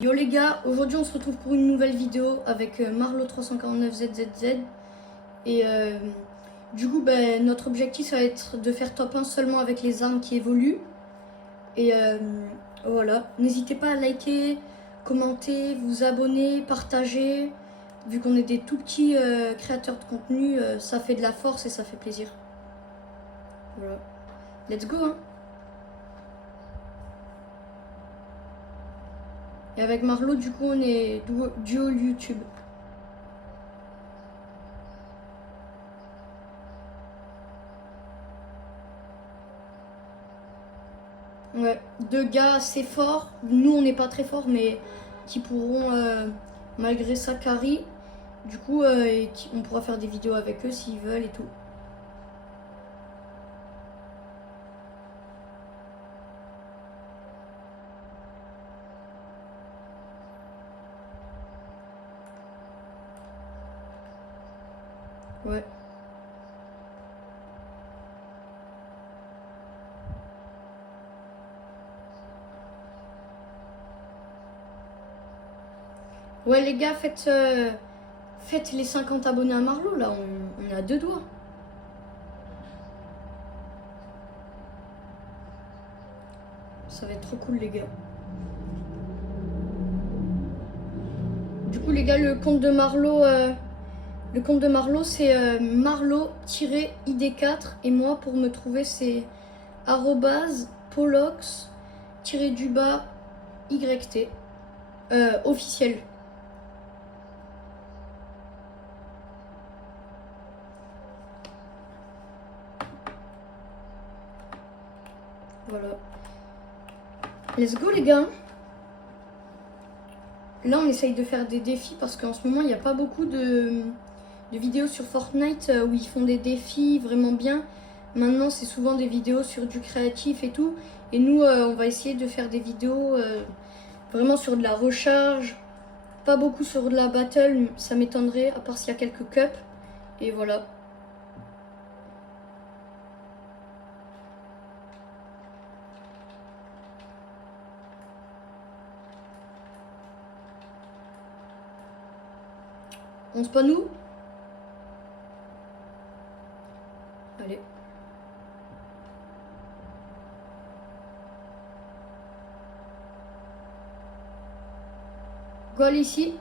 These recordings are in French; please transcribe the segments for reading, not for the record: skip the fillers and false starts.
Yo les gars, aujourd'hui on se retrouve pour une nouvelle vidéo avec Marlo 349ZZZ et du coup notre objectif ça va être de faire top 1 seulement avec les armes qui évoluent et voilà, n'hésitez pas à liker, commenter, vous abonner, partager, vu qu'on est des tout petits créateurs de contenu, ça fait de la force et ça fait plaisir. Voilà, let's go hein. Et avec Marlo, du coup, on est duo YouTube. Ouais, deux gars assez forts. Nous, on n'est pas très forts, mais qui pourront, malgré ça, carry. Du coup, on pourra faire des vidéos avec eux s'ils veulent et tout. Ouais. Ouais, les gars, faites les 50 abonnés à Marlo, là. On est à deux doigts. Ça va être trop cool, les gars. Du coup, les gars, le compte de Marlo, c'est Marlo-ID4. Et moi, pour me trouver, c'est @polox-YT. Officiel. Voilà. Let's go, les gars. Là, on essaye de faire des défis parce qu'en ce moment, il n'y a pas beaucoup de vidéos sur Fortnite où ils font des défis vraiment bien. Maintenant, c'est souvent des vidéos sur du créatif et tout. Et nous, on va essayer de faire des vidéos vraiment sur de la recharge. Pas beaucoup sur de la battle, ça m'étonnerait, à part s'il y a quelques cups. Et voilà. On se pas nous. Allez. Goal ici.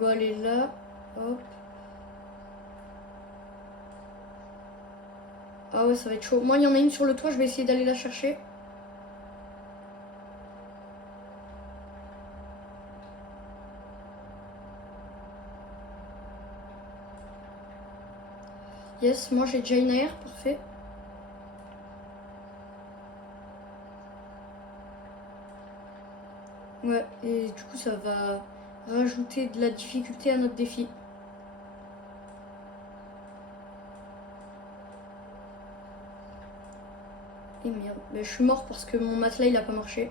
Goal est là. Hop. Ah ouais, ça va être chaud. Moi, il y en a une sur le toit, je vais essayer d'aller la chercher. Yes, moi j'ai déjà une AR, parfait. Ouais, et du coup ça va rajouter de la difficulté à notre défi. Et merde, mais je suis mort parce que mon matelas il a pas marché.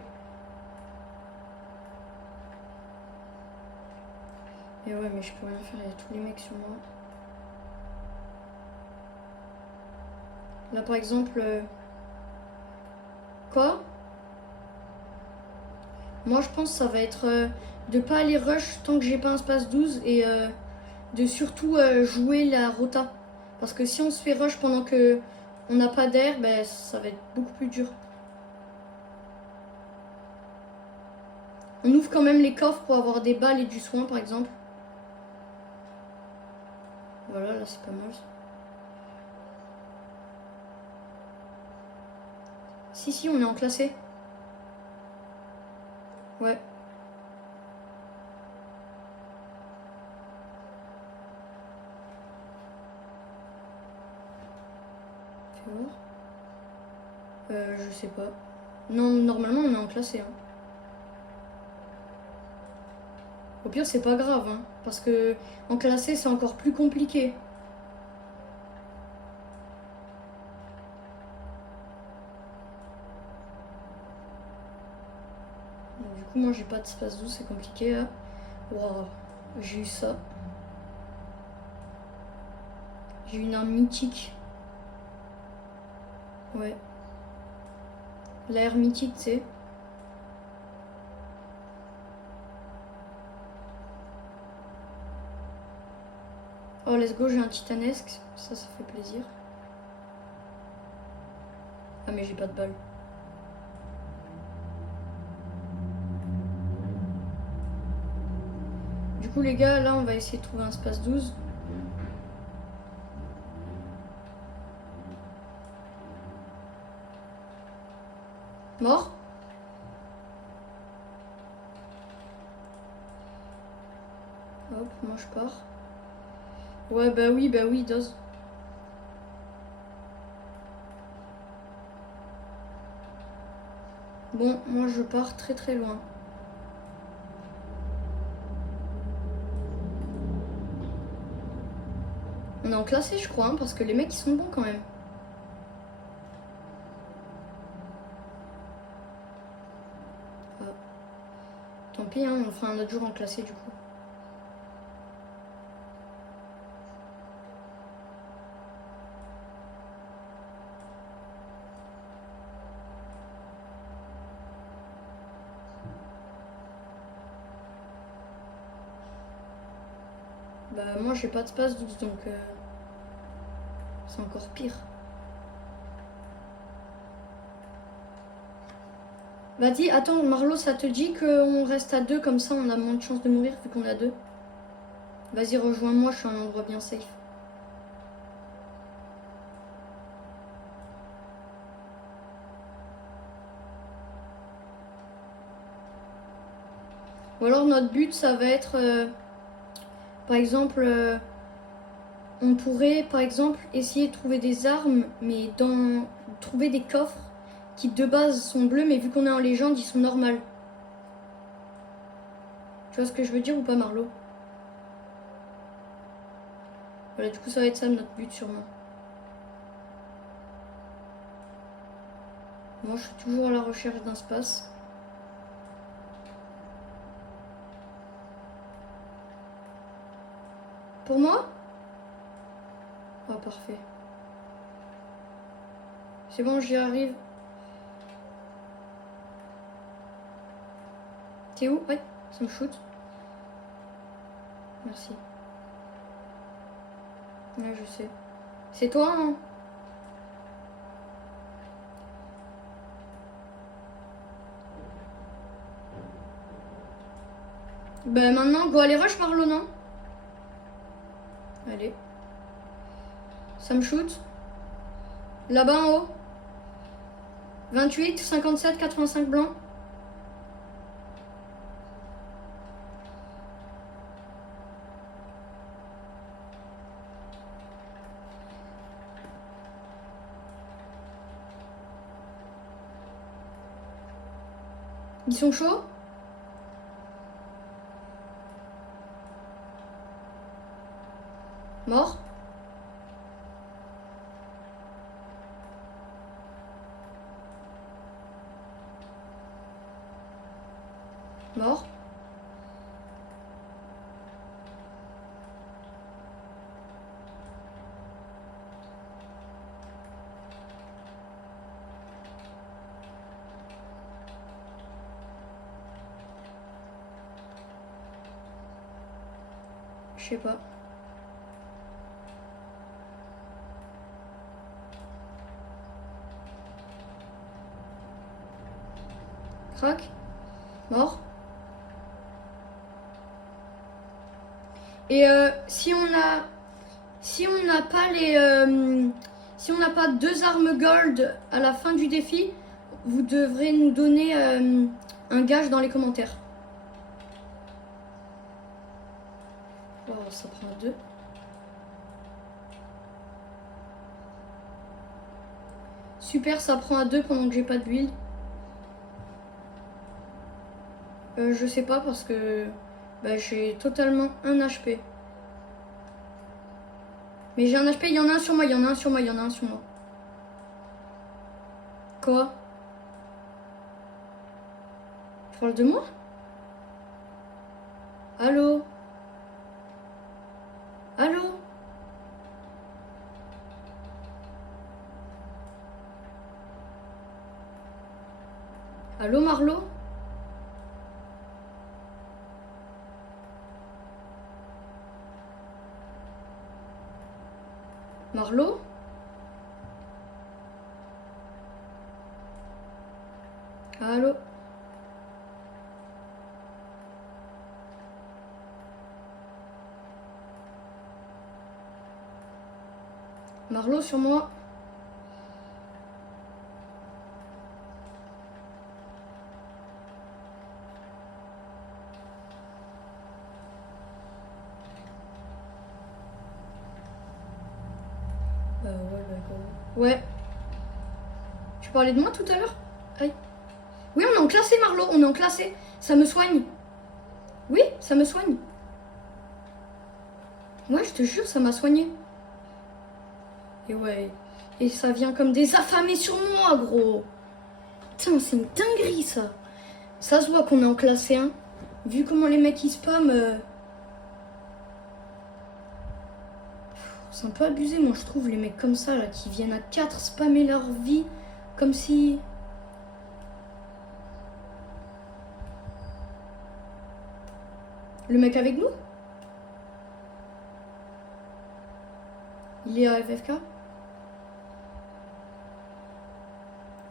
Et ouais, mais je peux rien faire, il y a tous les mecs sur moi. Là par exemple... Quoi? Moi je pense que ça va être de pas aller rush tant que j'ai pas un space 12 et de surtout jouer la rota. Parce que si on se fait rush pendant que on n'a pas d'air, ben ça va être beaucoup plus dur. On ouvre quand même les coffres pour avoir des balles et du soin par exemple. Voilà, là c'est pas mal ça. Si, on est en classé. Ouais. Fais voir. Je sais pas. Non, normalement on est en classé. Hein. Au pire, c'est pas grave, hein, parce que en classé c'est encore plus compliqué. Donc, du coup, moi j'ai pas de space 12, c'est compliqué là. Waouh, j'ai eu ça. J'ai une arme mythique. Ouais. L'air mythique, tu sais. Oh, let's go, j'ai un titanesque. Ça fait plaisir. Ah, mais j'ai pas de balles. Du coup, les gars, là, on va essayer de trouver un space 12. Mort. Hop, moi je pars. Ouais, bah oui, Doz. Bon, moi je pars très très loin. On est en classé, je crois, hein, parce que les mecs ils sont bons quand même. Ah. Tant pis, hein, on fera un autre jour en classé du coup. Bah moi j'ai pas de space 12 donc c'est encore pire. Bah dis, attends Marlo, ça te dit qu'on reste à 2 comme ça on a moins de chances de mourir vu qu'on est à 2. Vas-y rejoins-moi, je suis à un endroit bien safe. Ou alors notre but ça va être par exemple on pourrait par exemple essayer de trouver des armes mais trouver des coffres qui de base sont bleus mais vu qu'on est en légende ils sont normales. Tu vois ce que je veux dire ou pas Marlo? Voilà, du coup ça va être ça notre but sûrement. Moi je suis toujours à la recherche d'un space. Pour moi? Ah parfait. C'est bon, j'y arrive. T'es où? Ouais, ça me shoot. Merci. Ouais, je sais. C'est toi, hein? Bah maintenant, go aller rush Marlo, non? Allez. Ça me shoot. Là-bas en haut. 28, 57, 85 blancs. Ils sont chauds? Mort. Mort. Je sais pas. Crac. Mort. Et si on n'a pas si on n'a pas 2 armes gold à la fin du défi, vous devrez nous donner un gage dans les commentaires. Oh, ça prend 2. Super, ça prend à 2 pendant que j'ai pas de build. Je sais pas parce que bah, j'ai totalement un HP. Mais j'ai un HP, il y en a un sur moi, il y en a un sur moi, il y en a un sur moi. Quoi? Tu parles de moi? Allô? Allô? Allô, Marlo? Marlo? Allô? Marlo sur moi? Ouais, d'accord. Ouais. Tu parlais de moi tout à l'heure? Aïe. Oui, on est en classé, Marlo, on est en classé. Ça me soigne. Oui, ça me soigne. Ouais, je te jure, ça m'a soigné. Et ouais. Et ça vient comme des affamés sur moi, gros. Putain, c'est une dinguerie, ça. Ça se voit qu'on est en classé 1. Vu comment les mecs ils spamment. C'est un peu abusé, moi, je trouve, les mecs comme ça, là, qui viennent à 4 spammer leur vie. Comme si... Le mec avec nous? Il est à FFK?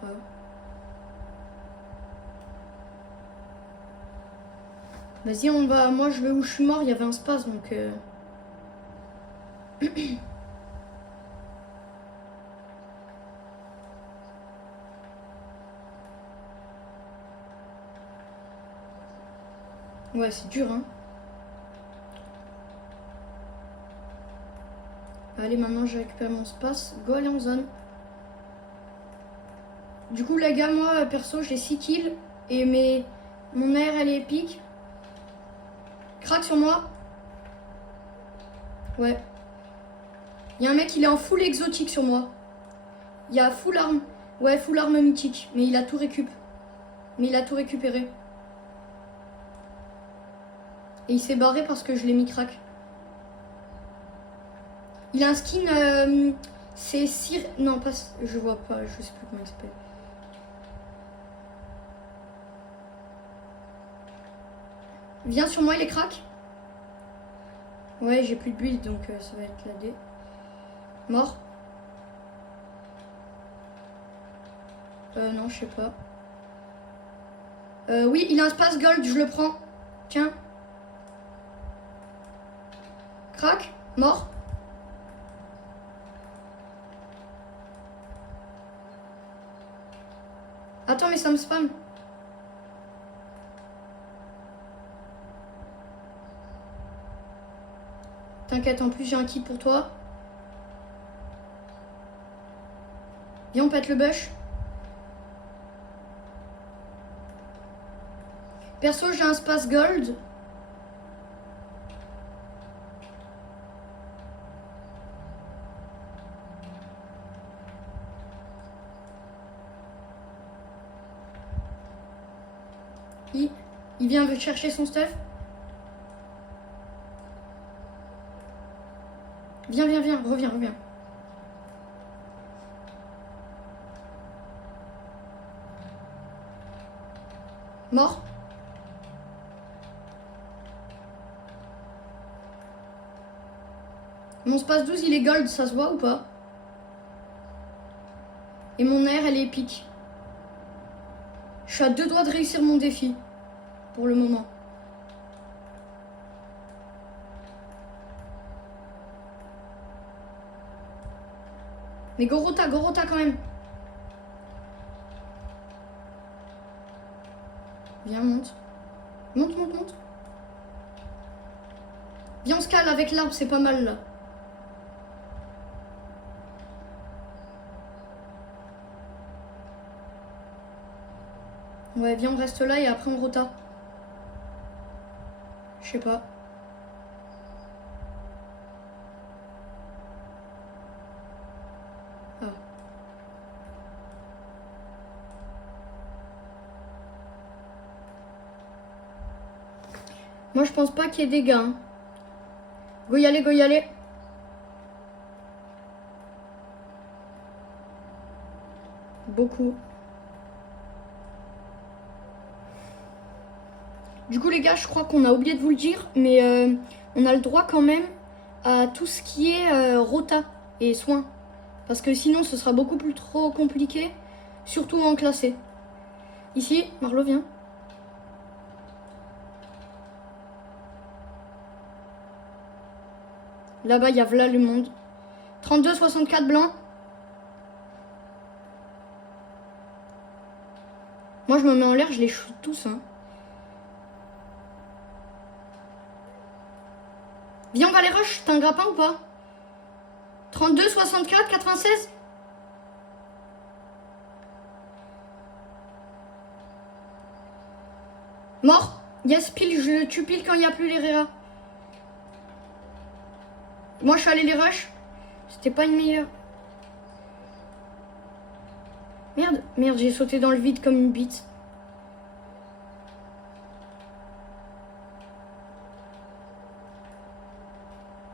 Ouais. Vas-y, on va... Moi, je vais où je suis mort, il y avait un space, donc... Ouais, c'est dur, hein. Allez, maintenant, je récupère mon space. Go, aller en zone. Du coup, les gars, moi, perso, j'ai 6 kills. Et mon air, elle est épique. Crac sur moi. Ouais. Il y a un mec, il est en full exotique sur moi. Il y a full arme. Ouais, full arme mythique. Mais il a tout récup. Mais il a tout récupéré. Et il s'est barré parce que je l'ai mis crack. Il a un skin... c'est Cyr... Non, pas... Je vois pas. Je sais plus comment il s'appelle. Viens sur moi, il est crack. Ouais, j'ai plus de build, donc ça va être la D. Mort. Non, je sais pas. Oui, il a un space gold, je le prends. Tiens. Crac. Mort. Attends, mais ça me spam. T'inquiète, en plus j'ai un kit pour toi. Viens, on pète le bush. Perso, j'ai un space gold. Il vient chercher son stuff. Viens, viens, viens, reviens, reviens. Mort. Mon space 12, il est gold, ça se voit ou pas? Et mon air, elle est épique. Je suis à 2 doigts de réussir mon défi. Pour le moment. Mais Gorota quand même. Viens, monte. Monte, monte, monte. Viens, on se cale avec l'arbre, c'est pas mal là. Ouais, viens, on reste là et après on rota. Je sais pas. Ah. Moi, je pense pas qu'il y ait des gars. Hein. Go y aller, go y aller. Beaucoup. Du coup les gars, je crois qu'on a oublié de vous le dire, mais on a le droit quand même à tout ce qui est rota et soins. Parce que sinon ce sera beaucoup plus trop compliqué, surtout en classé. Ici, Marlo viens. Là-bas, il y a V'là le monde. 32-64 blanc. Moi, je me mets en l'air, je les shoot tous. Hein. Viens, on va les rush. T'as un grappin ou pas? 32-64, 96. Mort. Yes, pile, je le tue pile quand il n'y a plus les Réa. Moi, je suis allé les rush. C'était pas une meilleure. Merde, merde, j'ai sauté dans le vide comme une bite.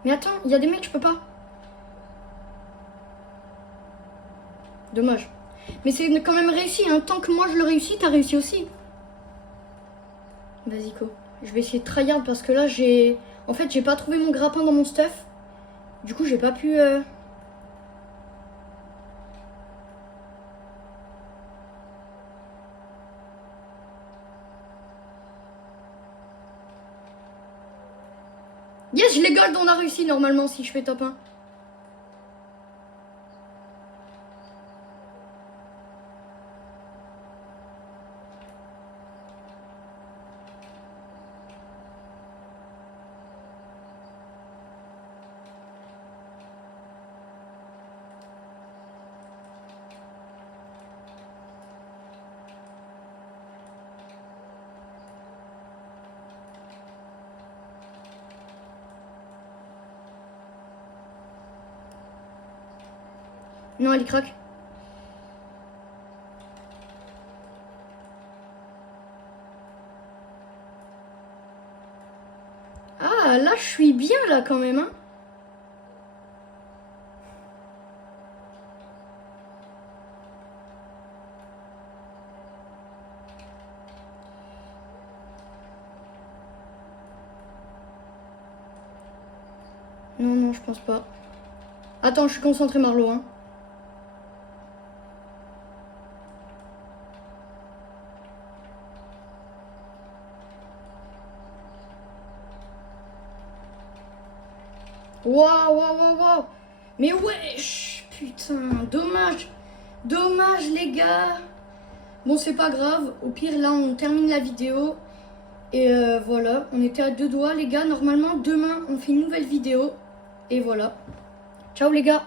Mais attends, il y a des mecs, je peux pas. Dommage. Mais c'est quand même réussi, hein. Tant que moi je le réussis, t'as réussi aussi. Vas-y, Co. Je vais essayer de tryhard parce que là, j'ai... En fait, j'ai pas trouvé mon grappin dans mon stuff. Du coup, j'ai pas pu... Yes, je les gold, on a réussi normalement si je fais top 1. Non, elle craque. Ah, là, je suis bien, là, quand même, hein. Non, non, je pense pas. Attends, je suis concentré, Marlo, hein. Waouh, waouh, waouh, waouh. Mais wesh, putain, dommage. Dommage, les gars. Bon, c'est pas grave. Au pire, là, on termine la vidéo. Et voilà, on était à 2 doigts, les gars. Normalement, demain, on fait une nouvelle vidéo. Et voilà. Ciao, les gars.